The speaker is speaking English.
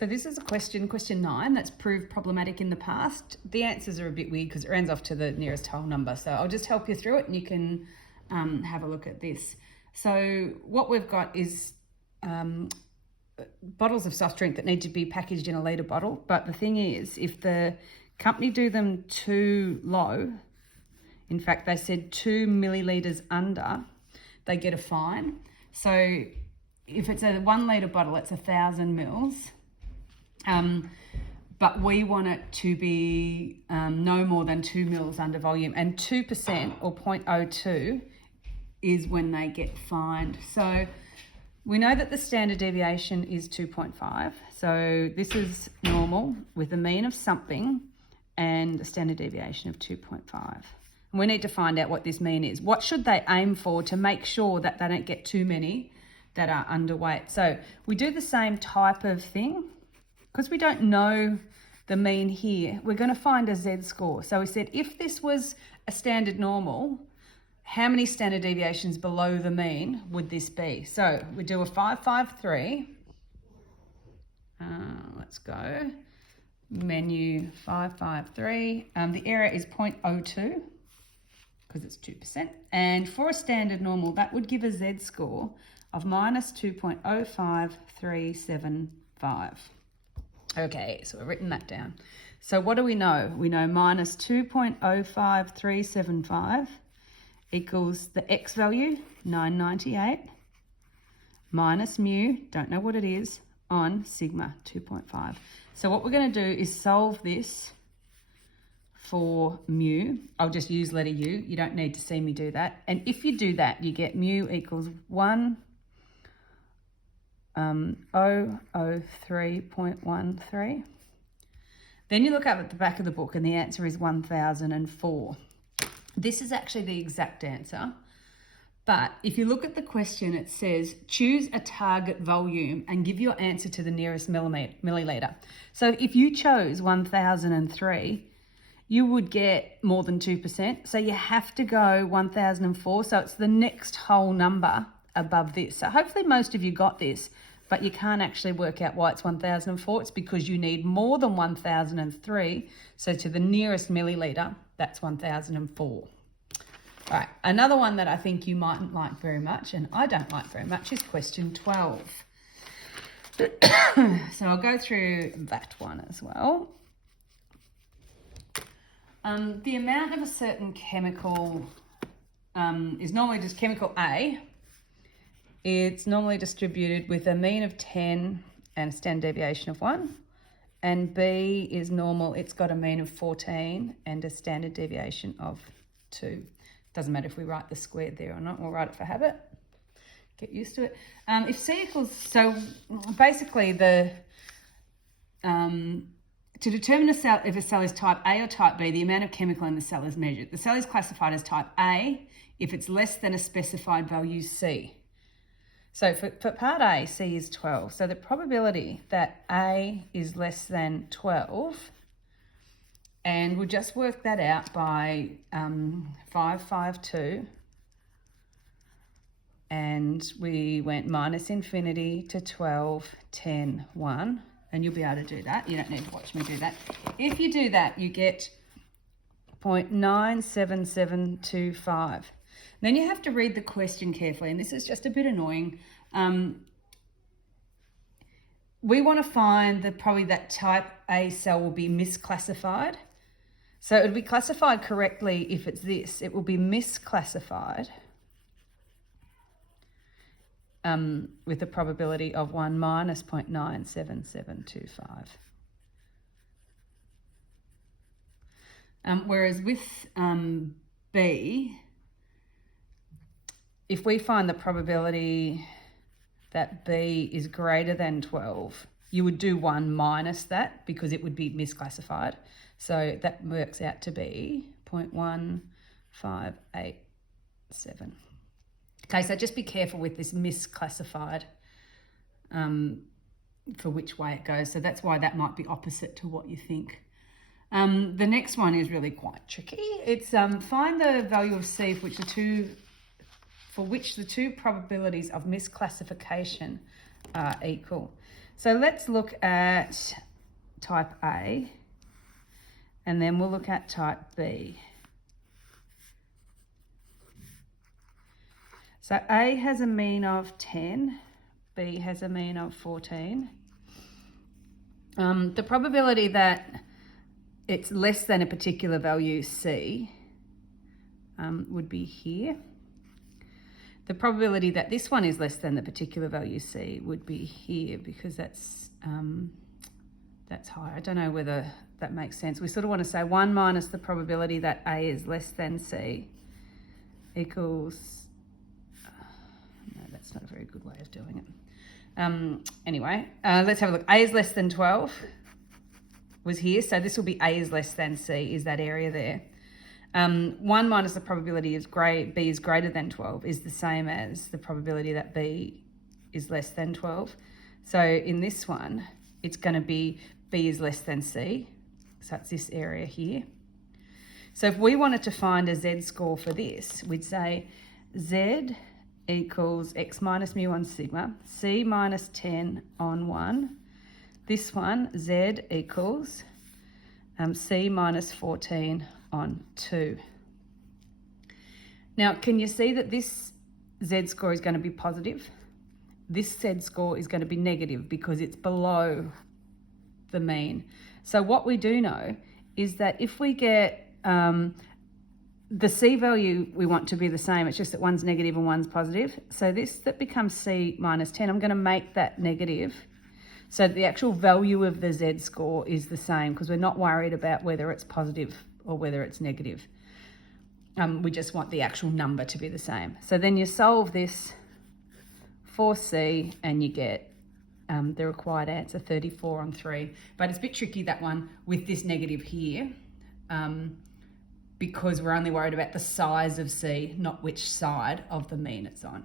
So this is a question 9, that's proved problematic in the past. The answers are a bit weird because it rounds off to the nearest whole number. So I'll just help you through it and you can have a look at this. So what we've got is bottles of soft drink that need to be packaged in a litre bottle. But the thing is, if the company do them too low, in fact, they said 2 millilitres under, they get a fine. So if it's a 1 litre bottle, it's 1,000 mils. But we want it to be no more than 2 mils under volume, and 2% or 0.02 is when they get fined. So we know that the standard deviation is 2.5. So this is normal with a mean of something and a standard deviation of 2.5. We need to find out what this mean is. What should they aim for to make sure that they don't get too many that are underweight? So we do the same type of thing. Because we don't know the mean here, we're going to find a z-score. So we said if this was a standard normal, how many standard deviations below the mean would this be? So we do a 553. Let's go. Menu 553. The error is 0.02 because it's 2%. And for a standard normal, that would give a z-score of minus 2.05375. Okay, so we've written that down. So what do we know? We know minus 2.05375 equals the x value, 998, minus mu, don't know what it is, on sigma, 2.5. So what we're going to do is solve this for mu. I'll just use letter u. You don't need to see me do that. And if you do that, you get mu equals 003.13. Then you look up at the back of the book and the answer is 1004. This is actually the exact answer. But if you look at the question, it says choose a target volume and give your answer to the nearest milliliter. So if you chose 1003, you would get more than 2%. So you have to go 1004. So it's the next whole number above this. So hopefully most of you got this, but you can't actually work out why it's 1004. It's because you need more than 1003. So to the nearest milliliter, that's 1004. All right, another one that I think you mightn't like very much, and I don't like very much, is question 12. So I'll go through that one as well. The amount of a certain chemical is normally just chemical A. It's normally distributed with a mean of 10 and a standard deviation of 1. And B is normal. It's got a mean of 14 and a standard deviation of 2. Doesn't matter if we write the squared there or not. We'll write it for habit. Get used to it. If C equals... So basically to determine if a cell is type A or type B, the amount of chemical in the cell is measured. The cell is classified as type A if it's less than a specified value C. So for part A, C is 12. So the probability that A is less than 12, and we'll just work that out by 552, and we went minus infinity to 12, 10, 1, and you'll be able to do that. You don't need to watch me do that. If you do that, you get 0.97725. Then you have to read the question carefully, and this is just a bit annoying. We want to find probably that type A cell will be misclassified. So it would be classified correctly if it's this. It will be misclassified with a probability of 1 minus 0.97725. Whereas with B, if we find the probability that B is greater than 12, you would do 1 minus that because it would be misclassified. So that works out to be 0.1587. Okay, so just be careful with this misclassified for which way it goes. So that's why that might be opposite to what you think. The next one is really quite tricky. It's find the value of C for which the two probabilities of misclassification are equal. So let's look at type A, and then we'll look at type B. So A has a mean of 10, B has a mean of 14. The probability that it's less than a particular value C would be here. The probability that this one is less than the particular value C would be here, because that's higher. I don't know whether that makes sense. We sort of want to say 1 minus the probability that A is less than C equals, no, that's not a very good way of doing it. Anyway, let's have a look. A is less than 12 was here, so this will be A is less than C, is that area there. 1 minus the probability is B is greater than 12 is the same as the probability that B is less than 12. So in this one, it's going to be B is less than C. So that's this area here. So if we wanted to find a z-score for this, we'd say Z equals X minus mu on sigma, C minus 10 on 1. This one, Z equals C minus 14 on 2. Now, can you see that this z-score is going to be positive? This z-score is going to be negative because it's below the mean. So what we do know is that if we get the C value, we want to be the same. It's just that one's negative and one's positive. So this that becomes C minus 10, I'm going to make that negative. So the actual value of the z-score is the same, because we're not worried about whether it's positive or whether it's negative. We just want the actual number to be the same. So then you solve this for C and you get the required answer, 34 on 3. But it's a bit tricky, that one, with this negative here, because we're only worried about the size of C, not which side of the mean it's on.